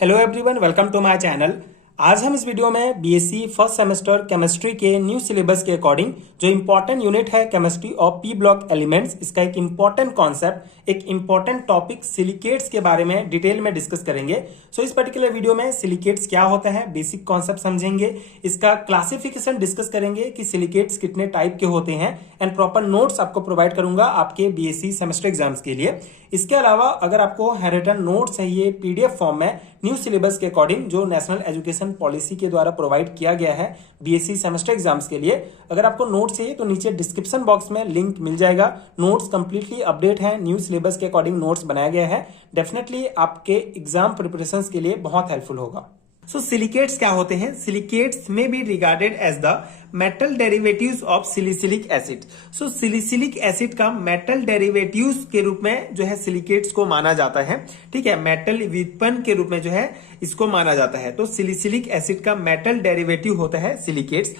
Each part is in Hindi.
Hello everyone, welcome to my channel. आज हम इस वीडियो में बीएससी फर्स्ट सेमेस्टर केमिस्ट्री के न्यू सिलेबस के अकॉर्डिंग जो इंपॉर्टेंट यूनिट है chemistry of P block elements, इसका एक इंपॉर्टेंट कॉन्सेप्ट, एक इंपॉर्टेंट टॉपिक सिलिकेट्स के बारे में डिटेल में डिस्कस करेंगे। सो इस पर्टिकुलर वीडियो में सिलिकेट्स क्या होता है, बेसिक कॉन्सेप्ट समझेंगे, इसका क्लासिफिकेशन डिस्कस करेंगे कि सिलिकेट्स कितने टाइप के होते हैं एंड प्रॉपर नोट्स आपको प्रोवाइड करूंगा आपके बीएससी सेमेस्टर एग्जाम्स के लिए। इसके अलावा अगर आपको हैंडरिटन नोट चाहिए पीडीएफ फॉर्म में न्यू सिलेबस के अकॉर्डिंग जो नेशनल एजुकेशन पॉलिसी के द्वारा प्रोवाइड किया गया है बीएससी सेमेस्टर एग्जाम्स के लिए, अगर आपको नोट चाहिए तो नीचे डिस्क्रिप्शन बॉक्स में लिंक मिल जाएगा। नोट्स कंप्लीटली अपडेट है, न्यू सिलेबस के अकॉर्डिंग नोट्स बनाया गया है, डेफिनेटली आपके एग्जाम प्रिपरेशन के लिए बहुत हेल्पफुल होगा। सो सिलिकेट्स क्या होते हैं? सिलिकेट्स में be regarded as the metal derivatives of silicic acid. So silicic acid का मेटल डेरिवेटिव्स के रूप में जो है सिलिकेट्स को माना जाता है। ठीक है, मेटल व्युत्पन्न के रूप में जो है इसको माना जाता है। तो सिलिसिलिक एसिड का मेटल डेरिवेटिव होता है सिलिकेट्स,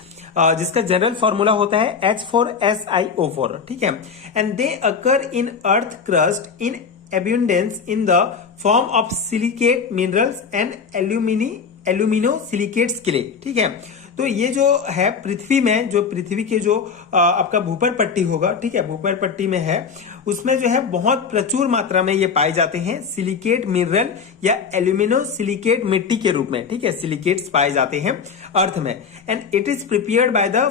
जिसका जनरल फॉर्मूला होता है H4SiO4। ठीक है, and they occur in earth crust in abundance in the form of silicate minerals and alumino silicates clay. ठीक है, तो ये जो है पृथ्वी में, जो पृथ्वी के जो आपका भूपर पट्टी होगा, ठीक है, भूपर पट्टी में है, उसमें जो है बहुत प्रचुर मात्रा में ये पाए जाते हैं सिलिकेट मिनरल या एल्यूमिनो सिलिकेट मिट्टी के रूप में। ठीक है, सिलिकेट्स पाए जाते हैं अर्थ में, and it is prepared by the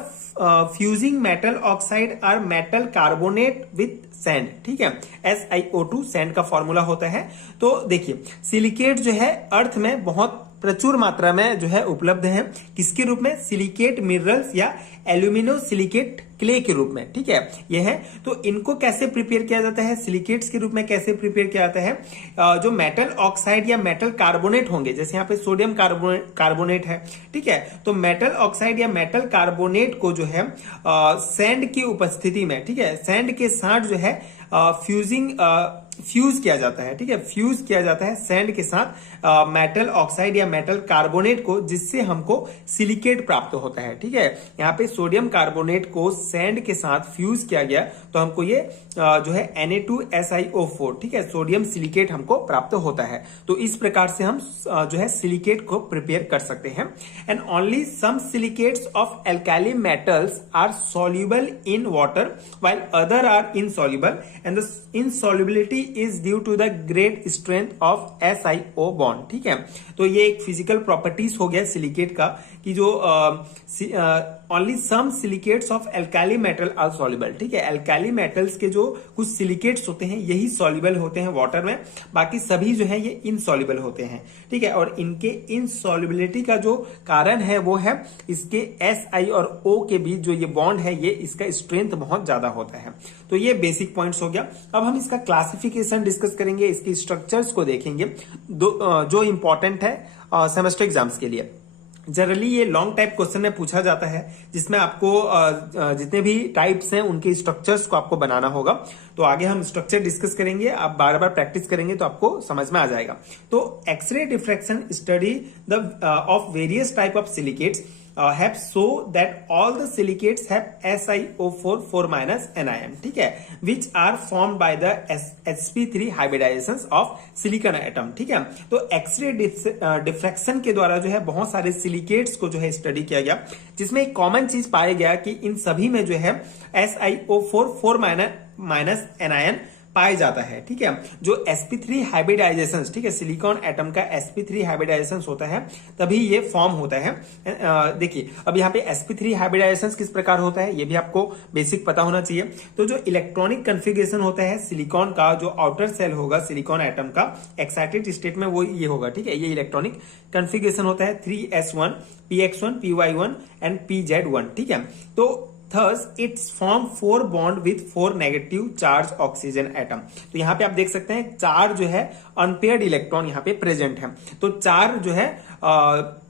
fusing metal oxide और मेटल कार्बोनेट विथ सैंड। ठीक है, SiO2 सैंड का फॉर्मूला होता है। तो देखिए, सिलिकेट जो है अर्थ में बहुत प्रचुर मात्रा में जो है उपलब्ध है, किसके रूप में? सिलिकेट मिनरल्स या एल्यूमिनो सिलिकेट क्ले के रूप में। ठीक है, ये है। तो इनको कैसे प्रिपेयर किया जाता है? सिलिकेट्स के रूप में कैसे प्रिपेयर किया जाता है? जो मेटल ऑक्साइड या मेटल कार्बोनेट होंगे, जैसे यहाँ पे सोडियम कार्बोनेट है, ठीक है, तो मेटल ऑक्साइड या मेटल कार्बोनेट को जो है सैंड की उपस्थिति में, ठीक है, सैंड के साथ जो है फ्यूज किया जाता है। ठीक है, फ्यूज किया जाता है सैंड के साथ मेटल ऑक्साइड या मेटल कार्बोनेट को, जिससे हमको सिलिकेट प्राप्त होता है। ठीक है, यहाँ पे सोडियम कार्बोनेट को सैंड के साथ फ्यूज किया गया तो हमको ये जो है Na2SiO4, ठीक है, सोडियम सिलिकेट हमको प्राप्त होता है। तो इस प्रकार से हम जो है सिलिकेट को प्रिपेयर कर सकते हैं। And only some silicates of alkali metals are soluble in water while other are insoluble and the insolubility is due to the great strength of SiO bond. ठीक है, तो ये एक फिजिकल प्रॉपर्टीज हो गया सिलिकेट का कि जो only some silicates of alkali metal are soluble. ठीक है, एल्काली मेटल्स के जो कुछ सिलिकेट्स होते हैं यही सॉल्युबल होते हैं वाटर में, बाकी सभी जो है ये इनसॉल्युबल होते हैं। ठीक है, और इनके इनसॉल्युबिलिटी का जो कारण है वो है इसके Si और O के बीच जो ये बॉन्ड है, ये इसका स्ट्रेंथ बहुत ज्यादा होता है। तो ये बेसिक पॉइंट्स हो गया। अब हम इसका क्लासिफिकेशन डिस्कस करेंगे, इसकी स्ट्रक्चर्स को देखेंगे जो इंपॉर्टेंट है सेमेस्टर एग्जाम्स के लिए। जनरली ये लॉन्ग टाइप क्वेश्चन में पूछा जाता है, जिसमें आपको जितने भी टाइप्स हैं उनके स्ट्रक्चर्स को आपको बनाना होगा। तो आगे हम स्ट्रक्चर डिस्कस करेंगे, आप बार बार प्रैक्टिस करेंगे तो आपको समझ में आ जाएगा। तो X-ray diffraction study the of various type of silicates have so that all the silicates have SiO4 4- anion, ठीक है, which are formed by the sp3 hybridizations of silicon atom। ठीक है, तो एक्सरे डिफ्रैक्शन के द्वारा जो है बहुत सारे सिलिकेट्स को जो है स्टडी किया गया, जिसमें एक कॉमन चीज पाया गया कि इन सभी में जो है SiO4 4- anion पाया जाता है। ठीक है, जो sp3 हाइब्रिडाइजेशन, ठीक है, सिलिकॉन एटम का sp3 हाइब्रिडाइजेशन होता है तभी ये फॉर्म होता है। देखिए, अब यहाँ पे sp3 हाइब्रिडाइजेशन किस प्रकार होता है ये भी आपको बेसिक पता होना चाहिए। तो जो इलेक्ट्रॉनिक कन्फिगरेशन होता है सिलिकॉन का, जो आउटर सेल होगा सिलिकॉन एटम का एक्साइटेड स्टेट में, वो ये होगा। ठीक है, ये इलेक्ट्रॉनिक कन्फिगरेशन होता है 3s1 px1 py1 and pz1। ठीक है, तो Thus, it's form 4 bond with 4 negative charge oxygen atom। तो यहाँ पे आप देख सकते हैं 4 जो है अनपेयर्ड इलेक्ट्रॉन यहाँ पे प्रेजेंट है। तो 4 जो है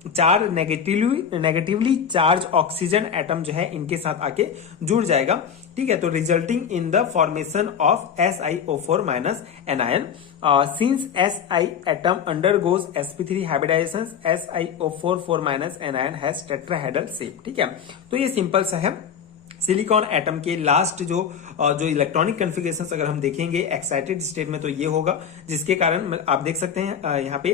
4 नेगेटिवली चार्ज ऑक्सीजन एटम जो है इनके साथ आके जुड़ जाएगा। ठीक है, तो resulting in the formation of SiO4 anion। Since Si atom undergoes sp3 hybridization, SiO4 4- anion has tetrahedral shape। ठीक है, तो ये सिंपल सा है। सिलिकॉन एटम के लास्ट जो इलेक्ट्रॉनिक कन्फिगरेशन अगर हम देखेंगे एक्साइटेड स्टेट में, तो ये होगा, जिसके कारण आप देख सकते हैं यहाँ पे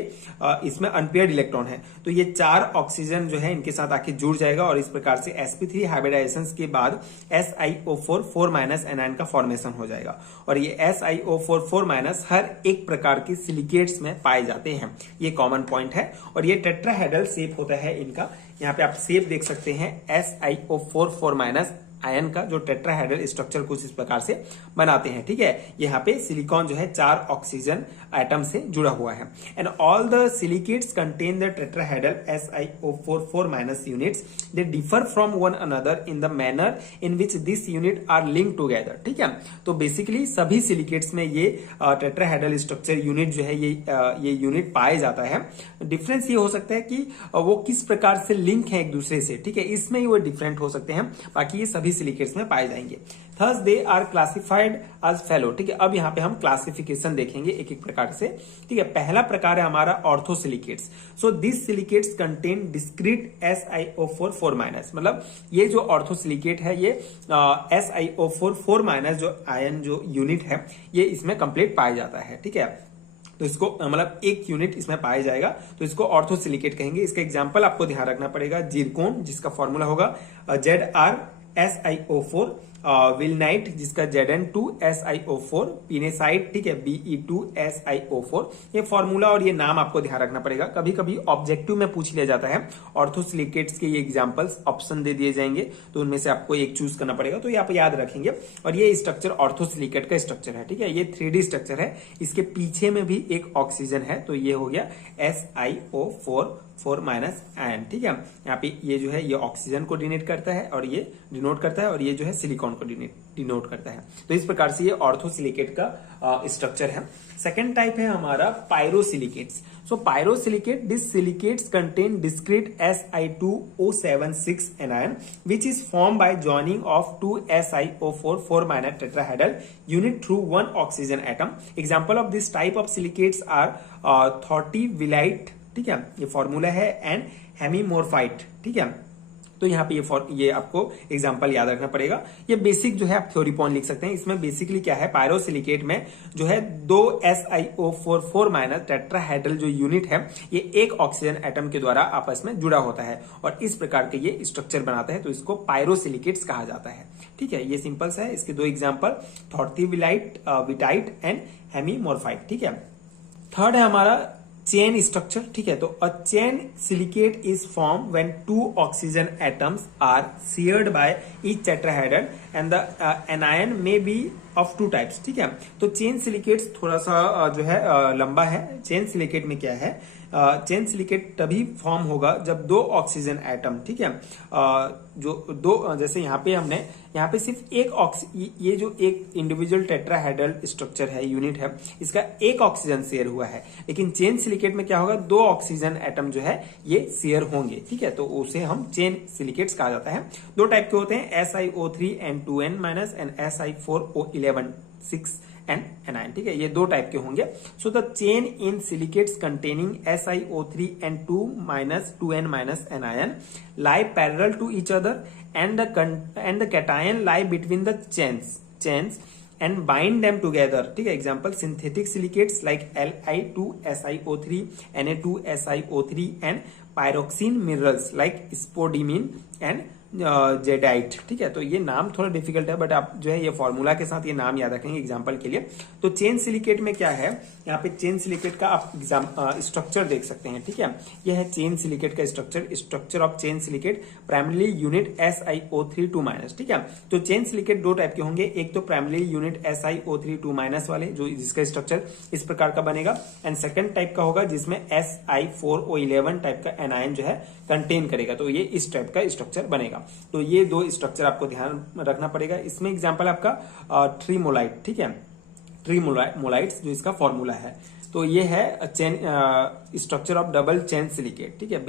इसमें अनपेयर्ड इलेक्ट्रॉन है, तो ये 4 ऑक्सीजन जो है इनके साथ आके जुड़ जाएगा और इस प्रकार से sp3 हाइब्रिडाइजेशन के बाद SiO4 4- एनायन का फॉर्मेशन हो जाएगा। और ये SiO4 4- हर एक प्रकार के सिलिकेट्स में पाए जाते हैं, ये कॉमन पॉइंट है। और ये टेट्राहेड्रल शेप होता है इनका, यहाँ पे आप शेप देख सकते हैं SiO4 4- आयन का जो टेट्राहेड्रल स्ट्रक्चर कुछ इस प्रकार से बनाते हैं। ठीक है, यहाँ पे सिलिकॉन जो है 4 ऑक्सीजन एटम से जुड़ा हुआ है। And all the silicates contain the tetrahedral SiO4 4- units, they differ from one another in the manner in which this unit are link together. ठीक है, तो बेसिकली सभी सिलिकेट्स में ये टेट्राहेड्रल स्ट्रक्चर यूनिट जो है ये यूनिट पाया जाता है। डिफरेंस ये हो सकता है कि वो किस प्रकार से लिंक है एक दूसरे से। ठीक है, इसमें ही वो डिफरेंट हो सकते हैं, बाकी ये सभी सिलिकेट्स में पाए जाएंगे। Thus they are classified as follow. ठीक है, अब यहाँ पे हम क्लासिफिकेशन देखेंगे एक एक प्रकार से। ठीक है, पहला प्रकार है हमारा orthosilicates. So this silicates contain discrete SiO4 4-, मतलब ये जो ऑर्थोसिलिकेट है ये SiO4 4- जो आयन जो यूनिट है ये इसमें कंप्लीट पाया जाता है। ठीक है, तो इसको मतलब एक यूनिट इसमें पाया जाएगा तो इसको ऑर्थोसिलिकेट कहेंगे। इसका एग्जांपल आपको ध्यान रखना पड़ेगा, जिरकोन जिसका फॉर्मूला होगा ZrSiO4, विलनाइट जिसका Zn2 SiO4, पिनेसाइट, ठीक है, Be2 SiO4। ये फॉर्मूला और ये नाम आपको ध्यान रखना पड़ेगा। कभी कभी ऑब्जेक्टिव में पूछ लिया जाता है ऑर्थोसिलिकेट्स के, ये एग्जांपल्स ऑप्शन दे दिए जाएंगे तो उनमें से आपको एक चूज करना पड़ेगा, तो ये आप याद रखेंगे। और ये स्ट्रक्चर ऑर्थोसिलिकेट का स्ट्रक्चर है। ठीक है, ये 3D स्ट्रक्चर है, इसके पीछे में भी एक ऑक्सीजन है, तो ये हो गया SiO4 4- आयन। ठीक है, यहाँ पे ये जो है ये ऑक्सीजन को डिनोट करता है और ये डिनोट करता है, और ये जो है सिलिकॉन को डिनोट करता है। तो इस प्रकार से ये ऑर्थोसिलिकेट का स्ट्रक्चर है। सेकेंड टाइप है हमारा pyrosilicates. So pyrosilicate, this silicates contain discrete Si2O76 anion which is formed by joining of 2 SiO4 4- tetrahedral unit through one oxygen atom. Example of this type of silicates are thorbellite, ठीक है, ये फॉर्मूला है, एंड हेमीमोर्फाइट। ठीक है, तो यहाँ पे ये आपको एग्जांपल याद रखना पड़ेगा। ये बेसिक जो है आप थ्योरी पॉइंट लिख सकते हैं। इसमें बेसिकली क्या है, पायरोसिलिकेट में जो है 2 SiO4 4- टेट्राहेड्रल जो यूनिट है ये एक ऑक्सीजन एटम के द्वारा आपस में जुड़ा होता है और इस प्रकार के ये स्ट्रक्चर बनाता है, तो इसको पायरोसिलिकेट्स कहा जाता है। ठीक है, ये सिंपल सा है। इसके 2 एग्जाम्पल, थॉर्थिविलाइट विटाइट एंड हेमीमोर्फाइट। ठीक है, थर्ड है हमारा चेन स्ट्रक्चर। ठीक है, तो a chain silicate is form when 2 oxygen atoms are shared by each tetrahedral and the anion may be of 2 types. ठीक है, तो चेन सिलिकेट्स थोड़ा सा जो है लंबा है। चेन सिलिकेट में क्या है, चेन सिलिकेट तभी फॉर्म होगा जब 2 ऑक्सीजन एटम, ठीक है, जो 2, जैसे यहाँ पे सिर्फ ये जो एक इंडिविजुअल टेट्राहेड्रल स्ट्रक्चर है, यूनिट है, इसका एक ऑक्सीजन शेयर हुआ है। लेकिन चेन सिलिकेट में क्या होगा, 2 ऑक्सीजन एटम जो है ये शेयर होंगे। ठीक है, तो उसे हम चेन सिलिकेट्स कहा जाता है। 2 टाइप के होते हैं, SiO3N2N- and SiO4O11 6 and anion. ठीक है, ये 2 टाइप के होंगे। So the chain in silicates containing SiO3N2- 2N- anion lie parallel to each other and the cation lie between the chains and bind them together. ठीक है, example synthetic silicates like Li2SiO3, Na2SiO3 and pyroxene minerals like spodumene and jadeite. ठीक है, तो ये नाम थोड़ा डिफिकल्ट है, बट आप जो है ये फॉर्मूला के साथ ये नाम याद रखेंगे एग्जांपल के लिए। तो चेन सिलिकेट में क्या है, यहाँ पे चेन सिलिकेट का आप स्ट्रक्चर देख सकते हैं। ठीक है, ये है चेन सिलिकेट का structure of chain silicate, primary unit SiO3 2-। ठीक है, तो चेन सिलिकेट 2 टाइप के होंगे, एक तो प्राइमरी यूनिट SiO3 2- वाले जो जिसका स्ट्रक्चर इस प्रकार का बनेगा, एंड सेकंड टाइप का होगा जिसमें Si4O11 टाइप का एनायन जो है कंटेन करेगा, तो ये इस टाइप का स्ट्रक्चर बनेगा। तो ये 2 स्ट्रक्चर आपको ध्यान रखना पड़ेगा। इसमें एग्जांपल आपका ट्रीमोलाइट। ठीक है, ट्रीमोलाइट्स जो इसका फॉर्मूला है, तो ये है chain structure of double chain silicate. ठीक है,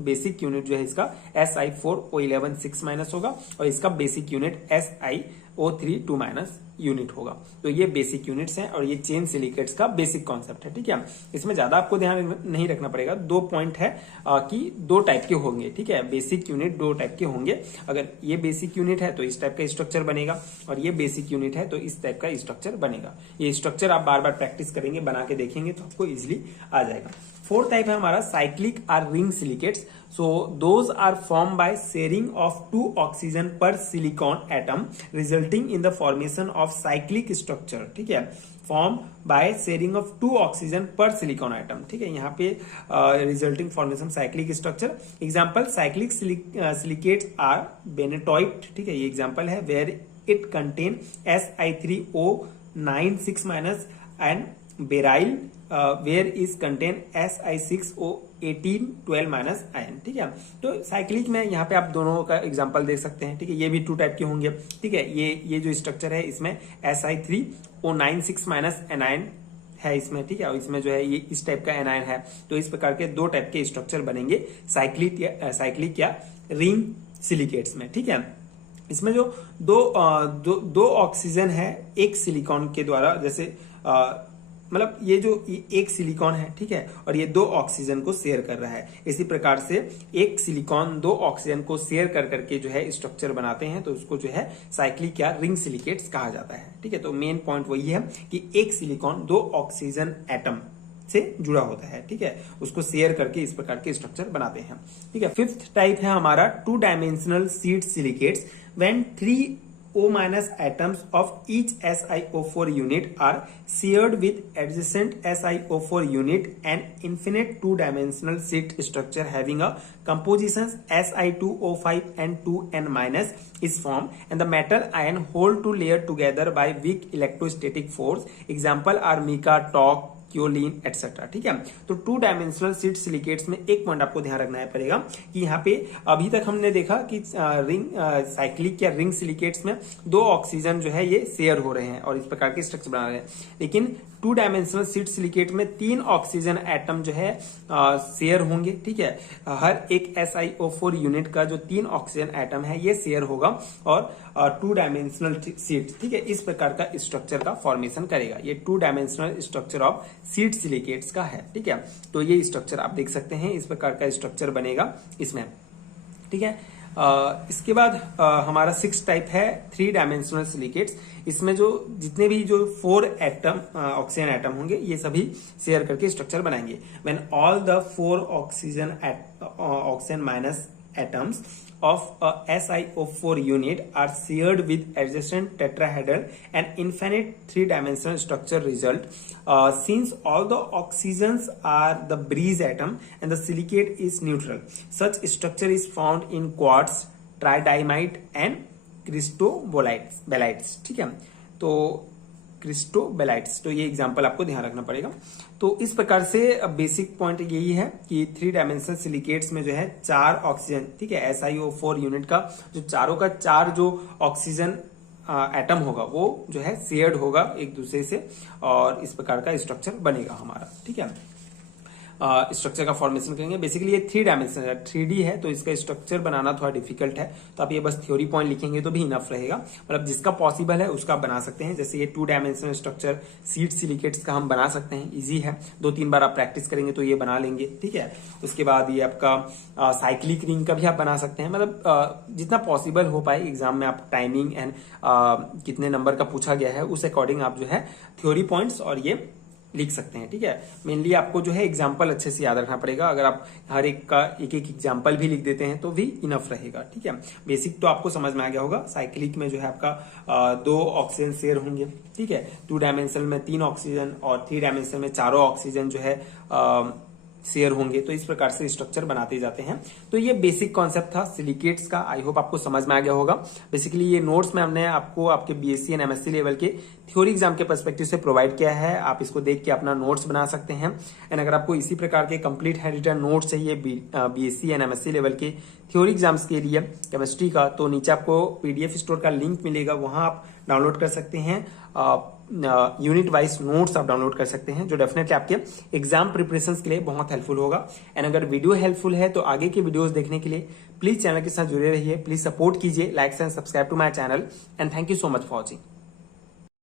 बेसिक यूनिट जो है इसका Si4O11 6- होगा और इसका बेसिक यूनिट SiO3 2- यूनिट होगा। तो ये बेसिक यूनिट्स हैं और ये चेन सिलिकेट्स का बेसिक कॉन्सेप्ट है, ठीक है। इसमें ज्यादा आपको ध्यान नहीं रखना पड़ेगा। 2 पॉइंट है कि 2 टाइप के होंगे, ठीक है। बेसिक यूनिट 2 टाइप के होंगे। अगर ये बेसिक यूनिट है तो इस टाइप का स्ट्रक्चर बनेगा, और ये बेसिक यूनिट है तो इस टाइप का स्ट्रक्चर बनेगा। ये स्ट्रक्चर आप बार बार प्रैक्टिस करेंगे, बना के देखेंगे तो आपको इजिली आ जाएगा। 4th टाइप है हमारा cyclic R ring silicates. So those are formed by sharing of 2 oxygen per silicon atom resulting in the formation of cyclic structure, ठीक है। Form by sharing of 2 oxygen पर सिलिकॉन आइटम, ठीक है। यहाँ पे resulting formation cyclic structure. Example cyclic silicates are benitoite, ठीक है, ये एग्जाम्पल है। Where it contain Si3O96- and beryl where is contain Si6O1812- ion, ठीक है। तो साइक्लिक में यहाँ पे आप दोनों का एग्जांपल देख सकते हैं, ठीक है। ये भी 2 टाइप के होंगे, ठीक है। ये जो स्ट्रक्चर है इसमें Si3O96- एनायन है इसमें, ठीक है। और इसमें जो है ये इस टाइप का एनायन है। तो इस प्रकार के 2 टाइप के स्ट्रक्चर बनेंगे साइक्लिक या रिंग सिलिकेट्स में, ठीक है। इसमें जो दो ऑक्सीजन है एक सिलिकॉन के द्वारा, जैसे मतलब ये जो एक सिलिकॉन है, ठीक है, और ये 2 ऑक्सीजन को शेयर कर रहा है। इसी प्रकार से एक सिलिकॉन 2 ऑक्सीजन को शेयर कर करके जो है स्ट्रक्चर बनाते हैं, तो उसको जो है साइक्लिक या रिंग सिलिकेट्स कहा जाता है, ठीक है। तो मेन पॉइंट वही है कि एक सिलिकॉन 2 ऑक्सीजन एटम से जुड़ा होता है, ठीक है, उसको शेयर करके इस प्रकार के स्ट्रक्चर बनाते हैं, ठीक है। 5th टाइप है हमारा 2 dimensional seed silicates. When 3O- atoms of each SiO4 unit are shared with adjacent SiO4 unit, an infinite 2-dimensional sheet structure having a compositions Si2O5 and 2N- is formed, and the metal ion hold to layer together by weak electrostatic force. Example are mica, talc, kaolin etcetera, ठीक है। तो 2 डायमेंशनल सीड सिलिकेट्स में एक पॉइंट आपको ध्यान रखना पड़ेगा कि यहाँ पे अभी तक हमने देखा कि साइक्लिक या रिंग सिलिकेट्स में 2 ऑक्सीजन जो है ये शेयर हो रहे हैं और इस प्रकार के स्ट्रक्चर बना रहे हैं। लेकिन 2 डायमेंशनल सीड सिलिकेट में 3 ऑक्सीजन एटम जो है शेयर होंगे, ठीक है। हर एक SiO4 यूनिट का जो 3 ऑक्सीजन एटम है ये शेयर होगा और 2 डायमेंशनल सीड, ठीक है, इस प्रकार का स्ट्रक्चर का फॉर्मेशन करेगा। ये 2 dimensional structure of seed silicates का है, ठीक है। तो ये स्ट्रक्चर आप देख सकते हैं, इस प्रकार का स्ट्रक्चर बनेगा इसमें, ठीक है। इसके बाद हमारा 6th टाइप है 3 डायमेंशनल सिलिकेट्स। इसमें जो जितने भी जो 4 एटम ऑक्सीजन एटम होंगे ये सभी शेयर करके स्ट्रक्चर बनाएंगे। When all the 4 oxygen minus atoms of a SiO4 unit are shared with adjacent tetrahedral and infinite 3-dimensional structure result. Since all the oxygens are the bridge atom and the silicate is neutral, such structure is found in quartz, tridymite and क्रिस्टोबेलाइट्स, ठीक है। तो क्रिस्टोबेलाइट्स, तो ये एग्जांपल आपको ध्यान रखना पड़ेगा। तो इस प्रकार से बेसिक पॉइंट यही है कि 3 डायमेंशनल सिलिकेट्स में जो है 4 ऑक्सीजन, ठीक है, SiO4 यूनिट का जो चारों का 4 जो ऑक्सीजन एटम होगा वो जो है शेयर्ड होगा एक दूसरे से और इस प्रकार का स्ट्रक्चर बनेगा हमारा, ठीक है। स्ट्रक्चर का फॉर्मेशन करेंगे। बेसिकली ये 3 डायमेंशन है, 3D है, तो इसका स्ट्रक्चर बनाना थोड़ा डिफिकल्ट है। तो आप ये बस थ्योरी पॉइंट लिखेंगे तो भी इनफ रहेगा। मतलब जिसका पॉसिबल है उसका बना सकते हैं। जैसे ये 2 डायमेंशनल स्ट्रक्चर सीड सिलिकेट्स का हम बना सकते हैं, इजी है। 2-3 बार आप प्रैक्टिस करेंगे तो ये बना लेंगे, ठीक है। उसके बाद ये आपका साइक्लिक रिंग का भी आप बना सकते हैं। मतलब जितना पॉसिबल हो पाए एग्जाम में आप टाइमिंग एंड कितने नंबर का पूछा गया है उस अकॉर्डिंग आप जो है थ्योरी पॉइंट्स और ये लिख सकते हैं, ठीक है। मेनली आपको जो है एग्जाम्पल अच्छे से याद रखना पड़ेगा। अगर आप हर एक का एक एग्जाम्पल भी लिख देते हैं तो भी इनफ रहेगा, ठीक है। बेसिक तो आपको समझ में आ गया होगा। साइक्लिक में जो है आपका 2 ऑक्सीजन शेयर होंगे, ठीक है। 2 डायमेंशन में 3 ऑक्सीजन और 3 डायमेंशन में चारों ऑक्सीजन जो है शेयर होंगे। तो इस प्रकार से स्ट्रक्चर बनाते जाते हैं। तो ये बेसिक कॉन्सेप्ट था सिलिकेट्स का। आई होप आपको समझ में आ गया होगा। बेसिकली ये नोट्स में हमने आपको आपके BSc एंड MSc लेवल के थ्योरी एग्जाम के पर्सपेक्टिव से प्रोवाइड किया है। आप इसको देख के अपना नोट्स बना सकते हैं। एंड अगर आपको इसी प्रकार के कंप्लीट हैंड रिटन नोट्स चाहिए BSc एंड MSc लेवल के थ्योरी एग्जाम्स के लिए केमिस्ट्री का, तो नीचे आपको PDF स्टोर का लिंक मिलेगा, वहां आप डाउनलोड कर सकते हैं। यूनिट वाइज नोट्स आप डाउनलोड कर सकते हैं जो डेफिनेटली आपके एग्जाम प्रिपरेशन के लिए बहुत हेल्पफुल होगा। एंड अगर वीडियो हेल्पफुल है तो आगे के वीडियोस देखने के लिए प्लीज चैनल के साथ जुड़े रहिए। प्लीज सपोर्ट कीजिए, like and subscribe to my channel and thank you so much for watching.